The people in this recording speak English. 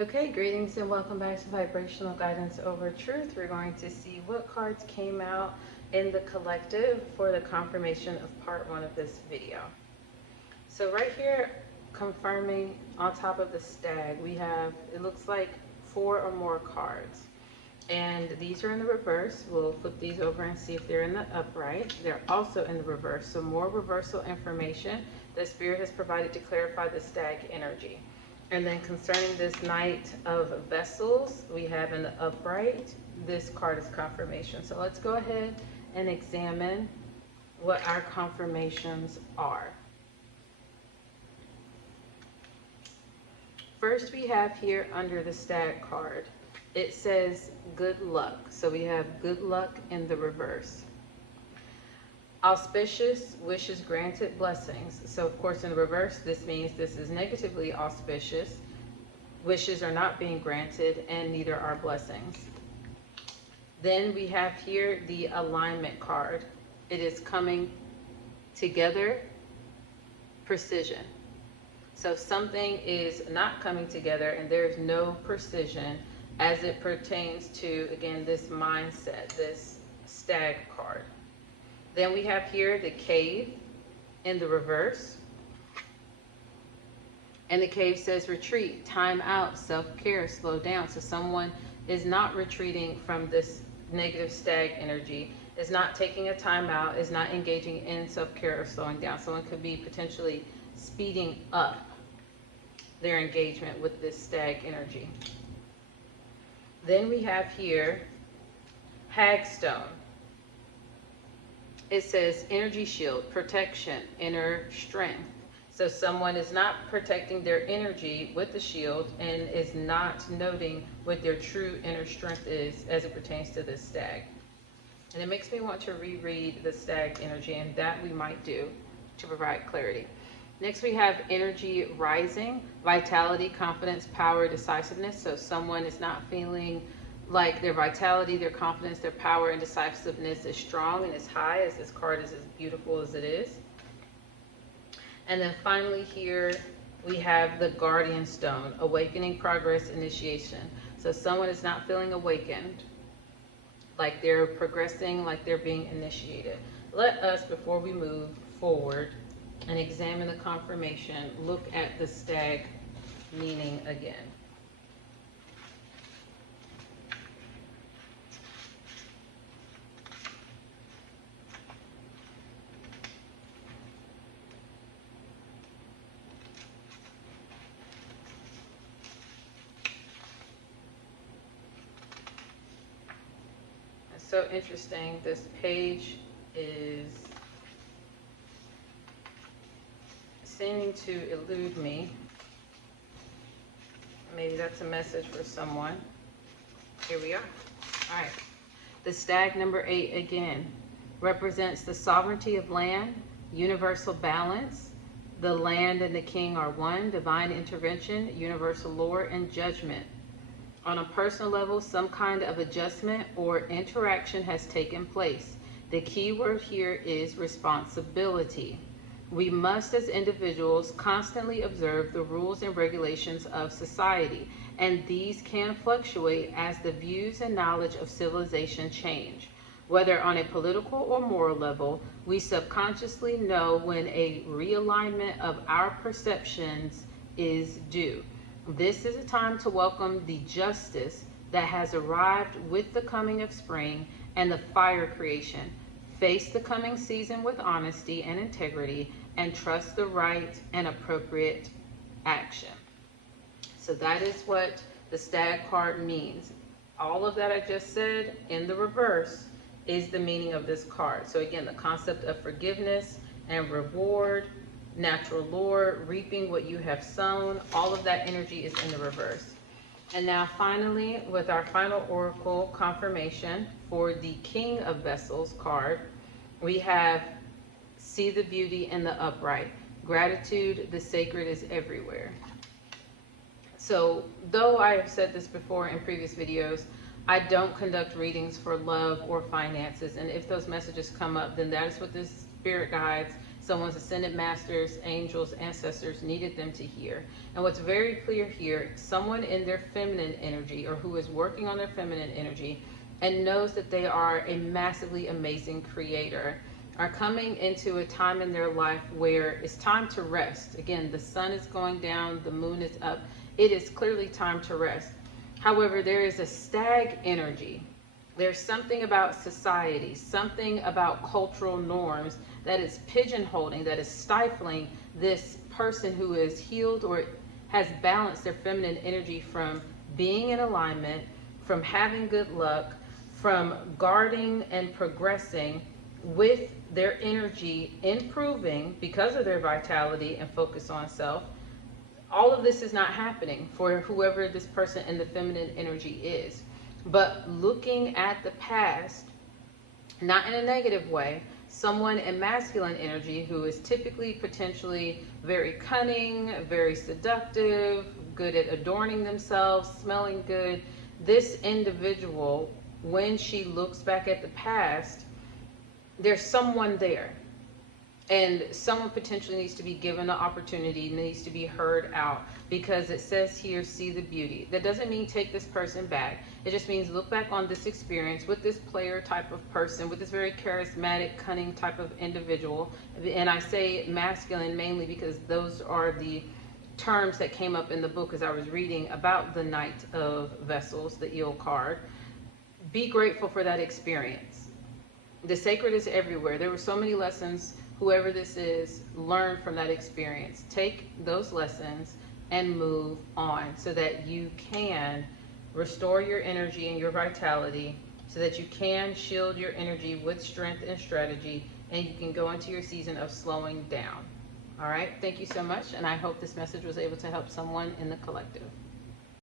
Okay, greetings and welcome back to Vibrational Guidance Over Truth. We're going to see what cards came out in the collective for the confirmation of part one of this video. So right here, confirming on top of the stag, we have, it looks like 4 or more cards. And these are in the reverse. We'll flip these over and see if they're in the upright. They're also in the reverse. So more reversal information that Spirit has provided to clarify the stag energy. And then concerning this Knight of Vessels, we have in the upright, this card is confirmation. So let's go ahead and examine what our confirmations are. First, we have here under the stag card, it says good luck. So we have good luck in the reverse. Auspicious, wishes granted, blessings. So of course in the reverse, this means this is negatively auspicious. Wishes are not being granted and neither are blessings. Then we have here the alignment card. It is coming together, precision. So something is not coming together and there's no precision as it pertains to, again, this mindset, this stag card. Then we have here the cave in the reverse. And the cave says retreat, time out, self-care, slow down. So someone is not retreating from this negative stag energy, is not taking a time out, is not engaging in self-care or slowing down. Someone could be potentially speeding up their engagement with this stag energy. Then we have here hagstone. It says energy shield, protection, inner strength. So someone is not protecting their energy with the shield and is not noting what their true inner strength is as it pertains to this stag. And it makes me want to reread the stag energy, and that we might do to provide clarity. Next we have energy rising, vitality, confidence, power, decisiveness. So someone is not feeling like their vitality, their confidence, their power, and decisiveness is strong and is high, as this card is as beautiful as it is. And then finally here, we have the guardian stone, awakening, progress, initiation. So someone is not feeling awakened, like they're progressing, like they're being initiated. Let us, before we move forward and examine the confirmation, look at the stag meaning again. So interesting, this page is seeming to elude me. Maybe that's a message for someone. Here we are. All right. The stag number 8 again represents the sovereignty of land, universal balance. The land and the king are one, divine intervention, universal law, and judgment. On a personal level, some kind of adjustment or interaction has taken place. The key word here is responsibility. We must, as individuals, constantly observe the rules and regulations of society, and these can fluctuate as the views and knowledge of civilization change. Whether on a political or moral level, we subconsciously know when a realignment of our perceptions is due. This is a time to welcome the justice that has arrived with the coming of spring and the fire creation. Face the coming season with honesty and integrity and trust the right and appropriate action. So that is what the stag card means. All of that I just said in the reverse is the meaning of this card. So again, the concept of forgiveness and reward, natural law, reaping what you have sown, all of that energy is in the reverse. And now finally, with our final oracle confirmation for the King of Vessels card, we have see the beauty in the upright. Gratitude, the sacred is everywhere. So though I have said this before in previous videos, I don't conduct readings for love or finances. And if those messages come up, then that is what this spirit guides someone's ascended masters, angels, ancestors needed them to hear. And what's very clear here, someone in their feminine energy, or who is working on their feminine energy and knows that they are a massively amazing creator, are coming into a time in their life where it's time to rest. Again, the sun is going down, the moon is up. It is clearly time to rest. However, there is a stag energy. There's something about society, something about cultural norms that is pigeonholing, that is stifling this person who is healed or has balanced their feminine energy from being in alignment, from having good luck, from guarding and progressing with their energy improving because of their vitality and focus on self. All of this is not happening for whoever this person in the feminine energy is. But looking at the past, not in a negative way, someone in masculine energy who is typically potentially very cunning, very seductive, good at adorning themselves, smelling good, this individual, when she looks back at the past, there's someone there, and someone potentially needs to be given the opportunity, needs to be heard out, because it says here, see the beauty. That doesn't mean take this person back. It just means look back on this experience with this player type of person, with this very charismatic, cunning type of individual. And I say masculine mainly because those are the terms that came up in the book as I was reading about the Knight of Vessels, the eel card. Be grateful for that experience. The sacred is everywhere. There were so many lessons whoever this is learned from that experience. Take those lessons and move on so that you can restore your energy and your vitality, so that you can shield your energy with strength and strategy, and you can go into your season of slowing down. All right, thank you so much, and I hope this message was able to help someone in the collective.